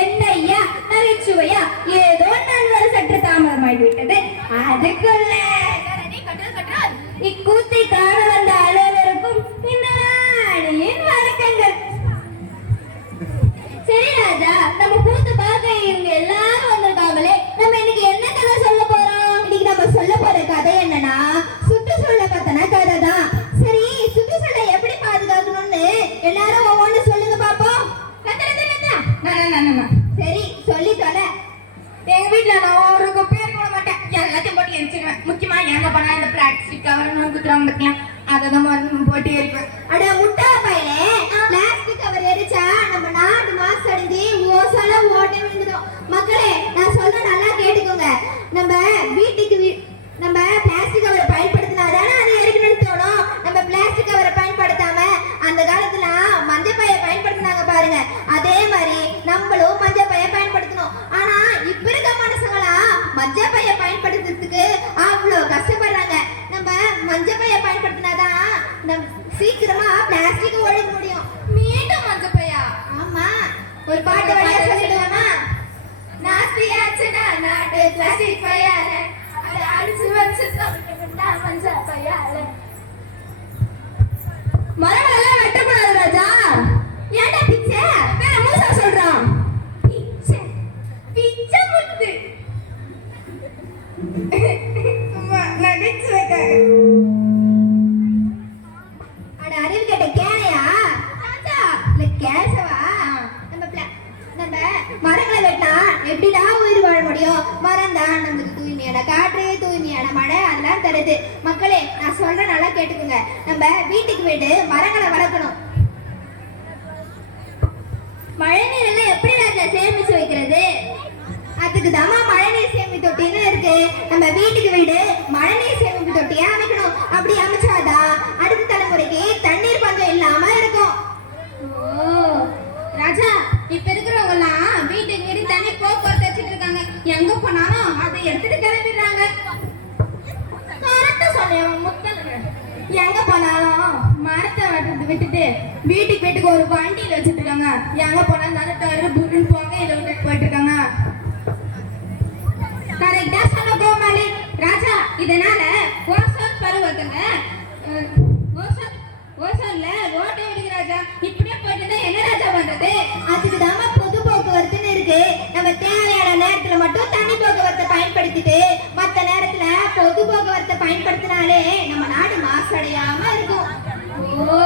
என்னையா நகைச்சுவையா ஏதோ நண்பர் சற்று தாமதமாகிவிட்டது. அதுக்குள்ள இக்கூத்தை காண வந்த அனைவருக்கும் இந்த நாளின் வணக்கங்கள். சரி ராஜா, நம்ம கூத்து பார்க்க இவங்க எல்லாரும் வந்திருக்காங்களே, நம்ம இன்னைக்கு என்ன கதை சொல்ல போறோம்? இன்னைக்கு நம்ம சொல்ல போற கதை என்னன்னா சுற்றுச்சூழலை பத்தின கதை தான். சரி, சுற்றுச்சூழலை எப்படி பாதுகாக்கணும்னு எல்லாரும் ஒவ்வொன்னு சொல்லுங்க பாப்போம். சரி, சொல்லி தொலை. எங்க வீட்டுல நான் ஒரு பேர் போட மாட்டேன், எல்லாத்தையும் போட்டு எரிச்சிடுவேன். முக்கியமா எங்க பண்ணா இந்த பிளாஸ்டிக் கவர் குத்துறவங்க இருக்கலாம், அதை நம்ம போட்டு எரிப்பேன். அட முட்டா பையலே, பிளாஸ்டிக் கவர் எரிச்சா நம்ம நாடு மாசடைஞ்சு ஓசால ஓட்ட விழுந்துடும். மக்களே, நான் சொல்ற நல்லா கேட்டுக்கோங்க. நம்ம வீட்டுக்கு நம்ம பிளாஸ்டிக் கவரை பயன்படுத்தினாதானே அதை எரிக்கணும்னு தோணும். நம்ம பிளாஸ்டிக் கவரை பயன்படுத்தாம அந்த காலத்துல மஞ்சள் பையை பயன்படுத்தினாங்க பாருங்க, அதே மாதிரி நம்மளும் மஞ்சள் பையை பயன்படுத்தணும். ஆனா இப்ப இருக்க மனுஷங்களா மஞ்சள் பையை பயன்படுத்துறதுக்கு அவ்வளோ கஷ்டப்படுறாங்க. நம்ம மஞ்சள் பையை பயன்படுத்தினாதான் நம்ம சீக்கிரமா பிளாஸ்டிக் ஒழிக்க முடியும். மீண்டும் மஞ்சள் பையா? ஆமா, ஒரு பாட்டு வழியா சொல்லிடுவோமா? நாஸ்தியாச்சுனா நாடு பிளாஸ்டிக் பையால, அதை அடிச்சு வச்சு மஞ்சள் பையால. மரங்கள் எல்லாம் வெட்டக்கூடாது ராஜா. ஏன்டா பிச்சை? வேற மூசா சொல்றான். பிச்சை பிச்சை முத்து நகைச்சுவைக்காக. அட அறிவு கேட்ட கேளையா ராஜா, இல்ல கேசவா? நம்ம மரங்களை வெட்டினா எப்படிடா உயிர் வாழ முடியும்? மரம் தான் நமக்கு தூய்மையான காற்று, தூய்மையான மழை அதெல்லாம் தருது. மக்களே, நான் சொல்றேன் நல்லா கேட்டுக்கோங்க. நம்ம வீட்டுக்கு வீடு மரங்களை வளர்க்கணும். மழை நீர் எப்படி ராஜா சேமிச்சு வைக்கிறது? அதுக்கு தாமா மழைநீர் சேமிப்பு தொட்டின்னு இருக்கு. நம்ம வீட்டுக்கு வீடு மழைநீர் சேமிப்பு தொட்டியா அமைக்கணும். அப்படி அமைச்சாதான் அடுத்த தலைமுறைக்கு தண்ணீர் பஞ்சம் இல்லாம இருக்கும். ஓ ராஜா, இப்ப இருக்கிறவங்க எல்லாம் வீட்டுக்கு வீடு தண்ணி போக்குவரத்து வச்சுட்டு இருக்காங்க. எங்க போனாலும் அதை எடுத்துட்டு கிளம்பிடுறாங்க. எங்க போனாலும் மரத்தை விட்டுட்டு வீட்டுக்கு ஒரு வண்டியில வச்சுட்டு இருக்காங்க. எங்க போனாலும் புருன்னு போங்க, இதை விட்டுட்டு போயிட்டு இருக்காங்க. கரெக்டா சொன்ன கோமாளி. ராஜா, இதனால ஓசோன் பருவத்துல ஓசோன்ல ஓட்டை விடுங்க ராஜா. இப்படியே போயிட்டு என்ன ராஜா பண்றது? அதுக்கு தாம பொது போக்குவரத்துன்னு இருக்கு. நம்ம தேவையான நேரத்துல மட்டும் தனி போக்குவரத்தை பயன்படுத்திட்டு மற்ற நேரத்துல பொது போக்குவரத்தை பயன்படுத்தினாலே நம்ம நாடு மாசடையாம இருக்கும். ஓ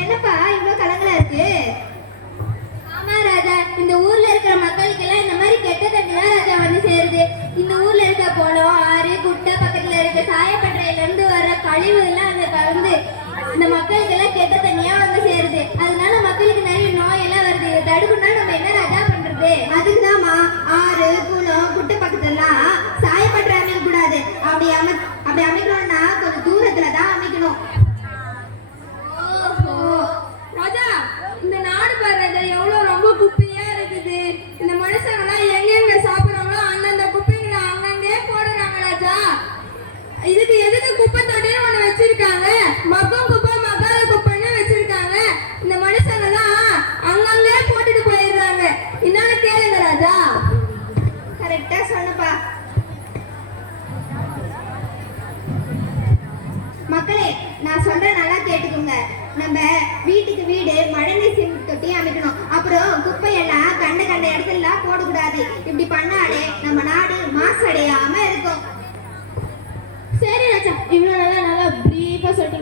என்னப்பா இவ்வளவு கலங்களா இருக்கு? ஆமா ராஜா, இந்த ஊர்ல இருக்கிற மக்களுக்கு எல்லாம் இந்த மாதிரி கெட்ட தண்ணி தான் ராஜா வந்து சேருது. இந்த ஊர்ல இருக்க குளம், ஆறு, குட்டை, பக்கத்துல இருக்க சாயப்பட்டறையில இருந்து வர கழிவு எல்லாம் அங்க கலந்து இந்த மக்களுக்கு எல்லாம் கெட்ட தண்ணியா வந்து சேருது. அதனால மக்களுக்கு நிறைய நோய் எல்லாம் வருது. இதை தடுக்கணும்னா நம்ம என்ன ராஜா பண்றது? அதுக்குதாமா ஆறு, குளம், குட்டை பக்கத்துலாம் சாயப்பட்டறை அமைக்க கூடாது. அப்படி அமைக்கணும்னா கொஞ்சம் தூரத்துலதான் அமைக்கணும். ராஜா, இந்த நாடு பாரு எவ்வளவு ரொம்ப குப்பையா இருக்குது. இந்த மனுஷங்கெல்லாம் எங்க சாப்பிடுறாங்களோ அந்தந்த குப்பைங்களை அங்கங்கே போடுறாங்க ராஜா. இதுக்கு எதுக்கு குப்பை தொட்டின்னு ஒண்ணு வச்சிருக்காங்க? மக்கும் குப்பை மக்காத குப்பைன்னு வச்சிருக்காங்க. இந்த மனுஷங்கெல்லாம் அங்கங்கே போட்டுட்டு போயிடுறாங்க. என்னன்னு கேளுங்க ராஜா. கரெக்டா சொன்னப்பா. மக்களே, நான் சொல்றேன் நல்லா கேட்டுக்கோங்க. நம்ம வீட்டுக்கு வீடு மழைநீர் சேமிப்பு தொட்டி அமைக்கணும். அப்புறம் குப்பையெல்லாம் கண்ட இடத்துல போடக்கூடாது. இப்படி பண்ணாலே நம்ம நாடு மாசடையாம இருக்கும். சரி ராஜா, இவ்வளவு நல்லா பிரீஃபா சொல்லிட்டு